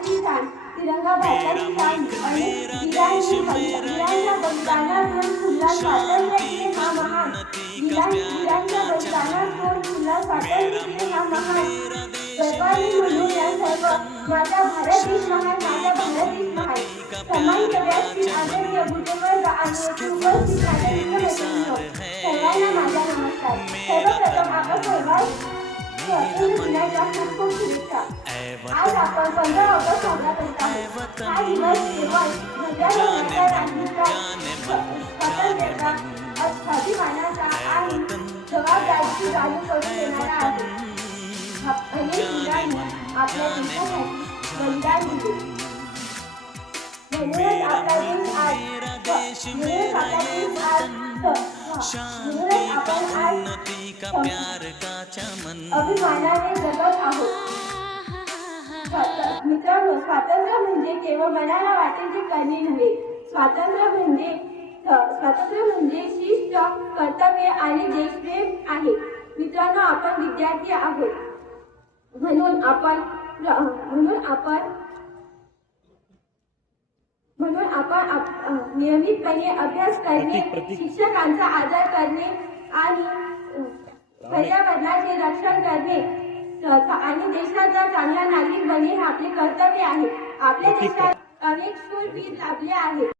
भारताची शान, तिरंगा भारताची शान आणि वीरांच्या बलिदानातून फुलला स्वातंत्र्य हा महान, वीरांच्या बलिदानातून फुलला स्वातंत्र्य हा महान. सर्वांनी म्हणून या सर्व माझा भारत देश महान, माझा भारत देश महान. सन्मान सगळ्यांची आदरणीय बुजुर्ग आणि उपस्थित नागरिक मैत्रिणींनो, सर्वांना माझा नमस्कार. सर्वप्रथम आपण सर्वांना स्वातंत्र्य दिनाच्या खूप खूप शुभेच्छा. आज आपण 15 ऑगस्ट साजरा करत आहोत. हा दिवस केवळ भगव्या रंगाचा राष्ट्रीय स्वातंत्र्याचा स्वाभिमानाचा आणि जबाबदारीची जाणीव करून देणारा आहे. अनेक वीरांनी आपल्या देशासाठी बलिदान दिले, म्हणूनच आपला देश आपण आज अभिमानाने जगत आहोत. मित्रांनो, स्वातंत्र्य म्हणजे केवळ मनाला वाटेल ते करणे नव्हे. स्वातंत्र्य म्हणजे शिस्त, कर्तव्य आणि देशप्रेम आहे. मित्रांनो, आपण विद्यार्थी आहोत, म्हणून आपण नियमितपणे अभ्यास करणे, शिक्षकांचा आदर करणे आणि पर्यावरणाचे रक्षण करणे आणि देशाचा चांगला नागरिक बनणे हे आपले कर्तव्य आहे. आपल्या देशात अनेक शूरवीर लाभले आहेत.